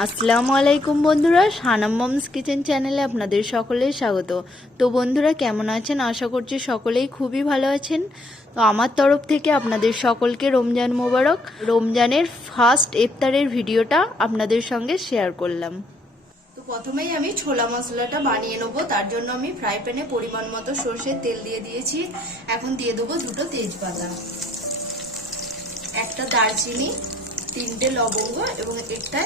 আসসালামু আলাইকুম বন্ধুরা, সানাম মমস কিচেন চ্যানেলে আপনাদের সকলেই স্বাগত। তো বন্ধুরা কেমন আছেন? আশা করছি সকলেই খুবই ভালো আছেন। তো আমার তরফ থেকে আপনাদের সকলকে রমজান মোবারক। রমজানের ফার্স্ট ইফতারের ভিডিওটা আপনাদের সঙ্গে শেয়ার করলাম। তো প্রথমেই আমি ছোলা মশলাটা বানিয়ে নেবো। তার জন্য আমি ফ্রাই প্যানে পরিমাণ মতো সরষের তেল দিয়ে দিয়েছি। এখন দিয়ে দেবো দুটো তেজপাতা, একটা দারচিনি, তিনটে লবঙ্গ এবং একটা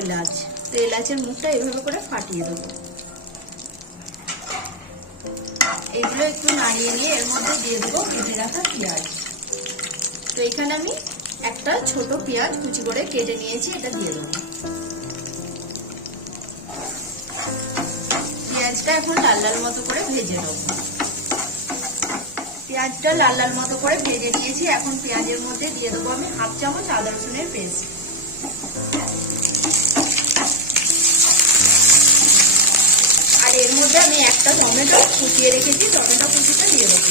এলাচ। তো এলাচের মুখটা এভাবে করে ফাটিয়ে দেবো। এগুলো একটু নাড়িয়ে নিয়ে এর মধ্যে দিয়ে দেবো কেটে রাখা পেঁয়াজ। তো এখানে আমি একটা ছোট পেঁয়াজ কুচি করে কেটে নিয়েছি, এটা দিয়ে দেবো। পেঁয়াজটা এখন লাল লাল মতো করে ভেজে নেবো। পেঁয়াজটা লাল লাল মতো করে ভেজে নিয়েছি। এখন পেঁয়াজের মধ্যে দিয়ে দেবো আমি হাফ চামচ আদা রসুনের পেস্ট। আর এর মধ্যে আমি একটা টমেটো কুচিয়ে রেখেছি, টমেটো কুচিটা দিয়ে দেবো।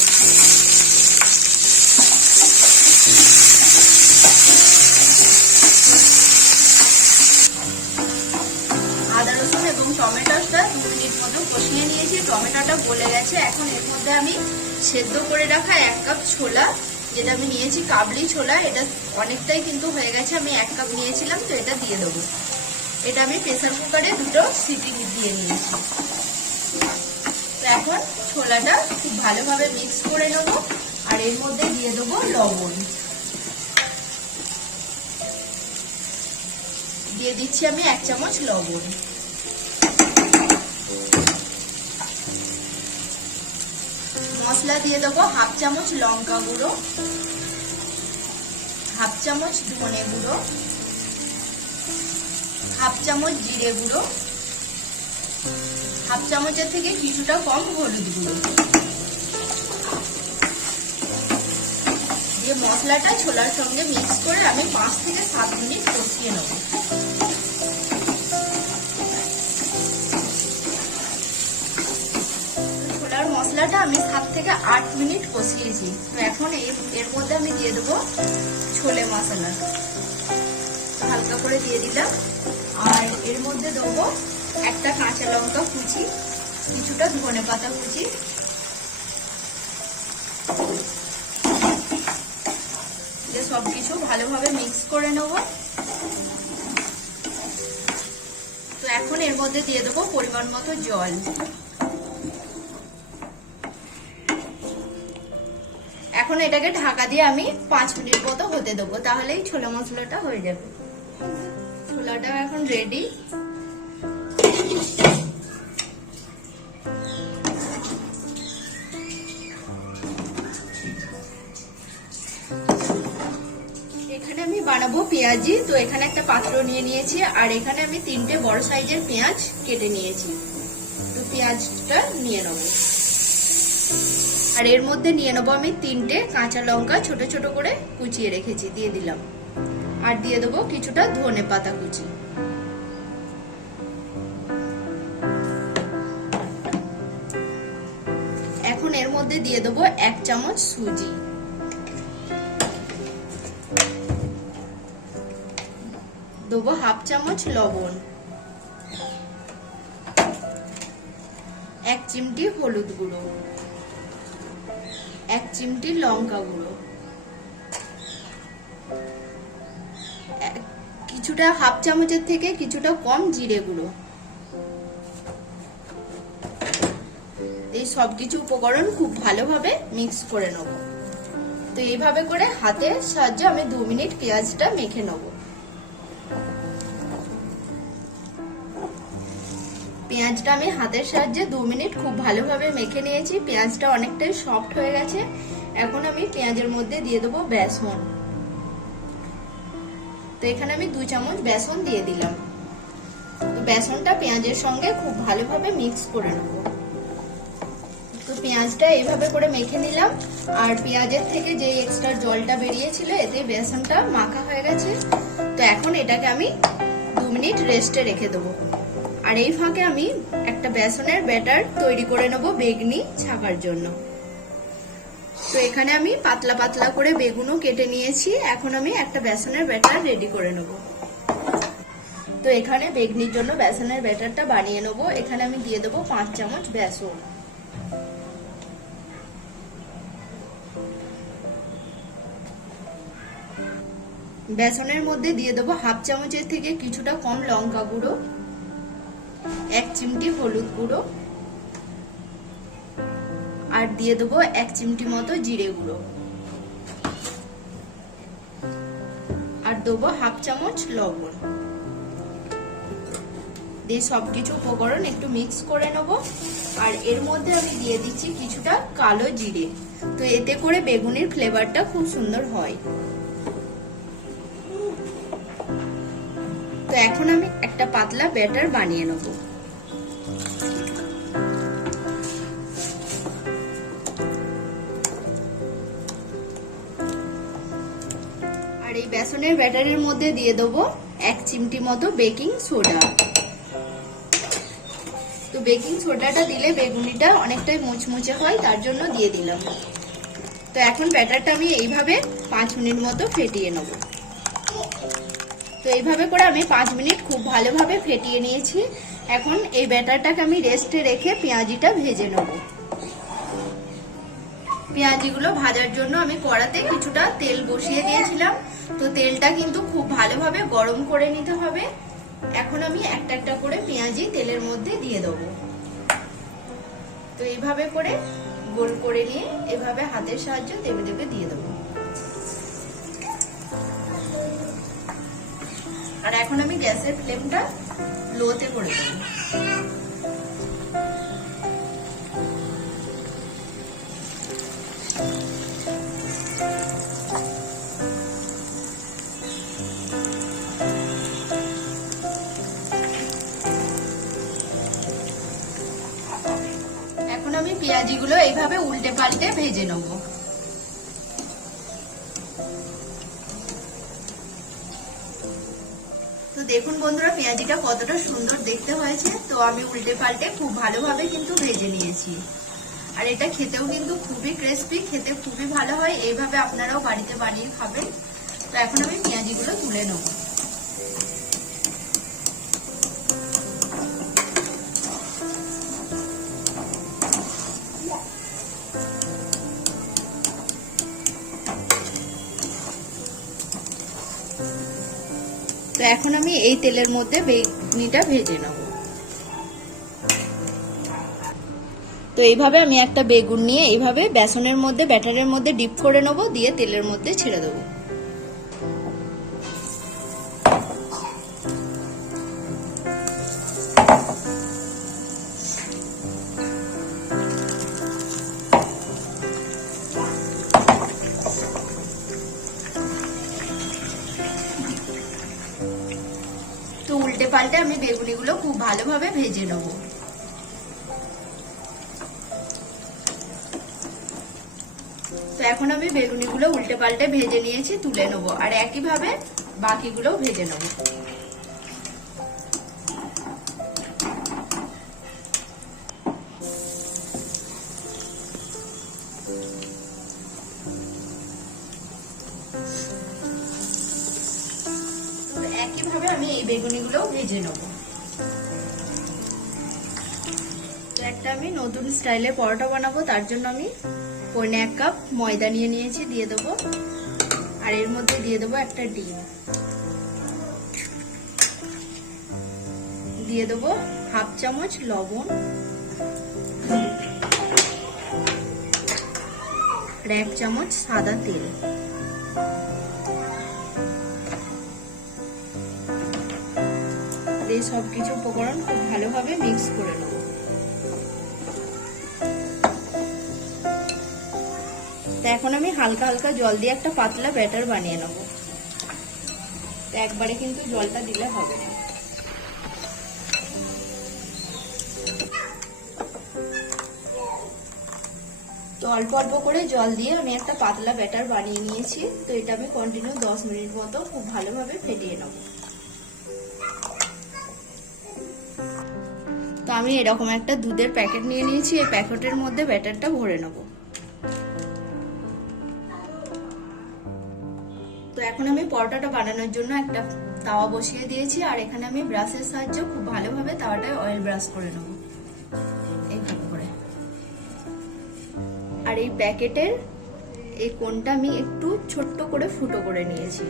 আদা রসুন এবং টমেটোটা 2 মিনিট মতো কষিয়ে নিয়েছি। টমেটোটা গলে গেছে। এখন এর মধ্যে আমি সেদ্ধ করে রাখা 1 কাপ ছোলা, যেটা আমি নিয়েছি কাবলি ছোলা, এটা অনেকটাই কিন্তু হয়ে গেছে, আমি 1 কাপ নিয়েছিলাম, তো এটা দিয়ে দেবো। এটা আমি প্রেসার কুকারে 2টো সিটি দিয়ে নিয়েছি। তো এখন ছোলাটা খুব ভালোভাবে মিক্স করে নেব। আর এর মধ্যে দিয়ে দেবো লবণ, দিয়ে দিচ্ছি আমি 1 চামচ লবণ। মশলা দিয়ে দেবো হাফ চামচ লঙ্কা গুঁড়ো, হাফ চামচ ধনে গুঁড়ো, হাফ চামচ জিরে গুঁড়ো, হাফ চামচের থেকে কিছুটা কম হলুদ গুঁড়ো দিয়ে মশলাটা ছোলার সঙ্গে মিক্স করে আমি 5 থেকে 7 মিনিট কষিয়ে নেব। ছোলার মশলাটা আমি 7 থেকে 8 মিনিট কষিয়েছি। তো এখন এর মধ্যে আমি দিয়ে দেবো ছোলে মশলা, হালকা করে দিয়ে দিলাম। আর এর মধ্যে দেবো একটা কাঁচা লঙ্কা কুচি, কিছুটা ধনে পাতা কুচি, সবকিছু ভালোভাবে মিক্স করে নেব। তো এখন এর মধ্যে দিয়ে দেবো পরিমাণ মতো জল। এখন এটাকে ঢাকা দিয়ে আমি 5 মিনিট মতো হতে দেবো, তাহলেই ছোলা মশলাটা হয়ে যাবে। ছোলাটা এখন রেডি। এখানে আমি বানাবো পেঁয়াজি। তো এখানে একটা পাত্র নিয়ে নিয়েছি, আর এখানে আমি 3টে বড় সাইজের পেঁয়াজ কেটে নিয়েছি। তো পেঁয়াজটা নিয়ে নেবো। আর এর মধ্যে নিয়ে নেবো আমি 3টে কাঁচা লঙ্কা ছোট ছোট করে কুচিয়ে রেখেছি, দিয়ে দিলাম। আর দিয়ে দেবো কিছুটা ধনে পাতা কুচি। এখন এর মধ্যে দিয়ে দেবো 1 চামচ সুজি, দেবো হাফ চামচ লবণ, 1 চিমটি হলুদ গুঁড়ো, 1 চিমটি লঙ্কা গুঁড়ো, কিছুটা হাফ চামচের থেকে কিছুটা কম জিরে গুঁড়ো। এই সবকিছু উপকরণ খুব ভালোভাবে মিক্স করে নেব। তো এইভাবে করে হাতের সাহায্যে আমি 2 মিনিট পেঁয়াজটা মেখে নেব। পেঁয়াজটা আমি হাতের সাহায্যে 2 মিনিট খুব ভালোভাবে মেখে নিয়েছি। পেঁয়াজটা অনেকটাই সফট হয়ে গেছে। এখন আমি পেঁয়াজের মধ্যে দিয়ে দেবো বেসন। তো এখানে আমি 2 চামচ বেসন দিয়ে দিলাম। তো বেসনটা পেঁয়াজের সঙ্গে খুব ভালোভাবে মিক্স করে নেব। তো পেঁয়াজটা এইভাবে করে মেখে নিলাম। আর পেঁয়াজের থেকে যে এক্সট্রা জলটা বেরিয়েছিল, এতে বেসনটা মাখা হয়ে গেছে। তো এখন এটাকে আমি 2 মিনিট রেস্টে রেখে দেবো। আর এই ফাঁকে আমি একটা বেসনের ব্যাটার তৈরি করে নেব বেগুনি ছাকার জন্য। তো এখানে আমি পাতলা পাতলা করে বেগুনও কেটে নিয়েছি। এখন আমি একটা বেসনের ব্যাটার রেডি করে নেব। তো এখানে বেগনির জন্য বেসনের ব্যাটারটা বানিয়ে নেবো। এখানে আমি দিয়ে দেবো 5 চামচ বেসন। বেসনের মধ্যে দিয়ে দেবো হাফ চামচের থেকে কিছুটা কম লঙ্কা গুঁড়ো, 1 চিমটি হলুদ গুঁড়ো, আর দিয়ে দেবো 1 চিমটি মতো জিরে গুঁড়ো, আর দেবো হাফ চামচ লবণ। দিয়ে সবকিছু উপকরণ একটু মিক্স করে নেব। আর এর মধ্যে আমি দিয়ে দিচ্ছি কিছুটা কালো জিরে, তো এতে করে বেগুনের ফ্লেভারটা খুব সুন্দর হয়। তো এখন আমি একটা পাতলা ব্যাটার বানিয়ে নেব। আর এই বেসনের ব্যাটারের মধ্যে দিয়ে দেবো 1 চিমটি মতো বেকিং সোডা। তো বেকিং সোডাটা দিলে বেগুনিটা অনেকটাই মুচমুচে হয়, তার জন্য দিয়ে দিলাম। তো এখন ব্যাটারটা আমি এইভাবে 5 মিনিট মতো ফেটিয়ে নেব। তো এইভাবে করে আমি 5 মিনিট খুব ভালোভাবে ফেটিয়ে নিয়েছি। এখন এই ব্যাটারটাকে আমি রেস্টে রেখে পেঁয়াজিটা ভেজে নেব। পেঁয়াজিগুলো ভাজার জন্য আমি কড়াতে কিছুটা তেল বসিয়ে দিয়েছিলাম। তো তেলটা কিন্তু খুব ভালোভাবে গরম করে নিতে হবে। এখন আমি একটা একটা করে পেঁয়াজি তেলের মধ্যে দিয়ে দেবো। তো এইভাবে করে গোল করে নিয়ে এভাবে হাতের সাহায্যে দেবে দেবে দিয়ে দেবো। আর এখন আমি গ্যাসের ফ্লেমটা লোতে করে দেবো। এখন আমি পেঁয়াজিগুলো এইভাবে উল্টে পাল্টে ভেজে নেব। তো দেখুন বন্ধুরা, পেঁয়াজিটা কতটা সুন্দর দেখতে হয়েছে। তো আমি উল্টে পাল্টে খুব ভালোভাবে কিন্তু ভেজে নিয়েছি। আর এটা খেতেও কিন্তু খুবই ক্রিস্পি, খেতে খুবই ভালো হয়। এইভাবে আপনারাও বাড়িতে বানিয়ে খাবেন। তো এখন আমি পেঁয়াজিগুলো তুলে নেব। তো এখন আমি এই তেলের মধ্যে বেগুনিটা ভেজে নেব। তো এইভাবে আমি একটা বেগুন নিয়ে এইভাবে বেসনের মধ্যে ব্যাটারের মধ্যে ডিপ করে নেব, দিয়ে তেলের মধ্যে ছেড়ে দেবো। তো উল্টে পাল্টে আমি বেগুনিগুলো খুব ভালোভাবে ভেজে নেব। তো এখন আমি বেগুনিগুলো উল্টে পাল্টে ভেজে নিয়েছি, তুলে নেব। আর একইভাবে বাকিগুলো ভেজে নেব। একইভাবে আমি এই বেগুনিগুলো ভেজে নেব। তো একটা আমি নতুন স্টাইলে পরোটা বানাবো, তার জন্য আমি 1 কাপ ময়দা নিয়ে নিয়েছি, দিয়ে দেবো। আর এর মধ্যে দিয়ে দেবো একটা ডিম, দিয়ে দেবো হাফ চামচ লবণ, আর 1 চামচ সাদা তেল। এই সবকিছু উপকরণ খুব ভালোভাবে মিক্স করে নেব। তো এখন আমি হালকা হালকা জল দিয়ে একটা পাতলা ব্যাটার বানিয়ে নেব। তো একবারে কিন্তু জলটা দিলে হবে না। তো অল্প অল্প করে জল দিয়ে আমি একটা পাতলা ব্যাটার বানিয়ে নিয়েছি। তো এটা আমি কন্টিনিউ 10 মিনিট মতো খুব ভালোভাবে ফেটিয়ে নেব। তো আমি এরকম একটা দুধের প্যাকেট নিয়ে নিয়েছি, এই প্যাকেটের মধ্যে ব্যাটারটা ভরে নেব। তো এখন আমি পরোটাটা বানানোর জন্য একটা তাওয়া বসিয়ে দিয়েছি আর এখানে আমি ব্রাশের সাহায্যে খুব ভালোভাবে তাওয়াটায় অয়েল ব্রাশ করে নেব এইভাবে করে। আর এই প্যাকেটের এই কোণটা আমি একটু ছোট্ট করে ফুটো করে নিয়েছি।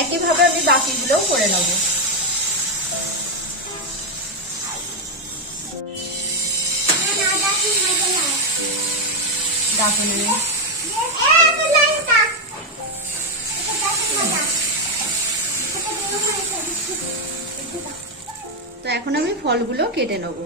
একইভাবে আমি বাকিগুলোও করে নেব। তো এখন আমি ফলগুলো কেটে নেব।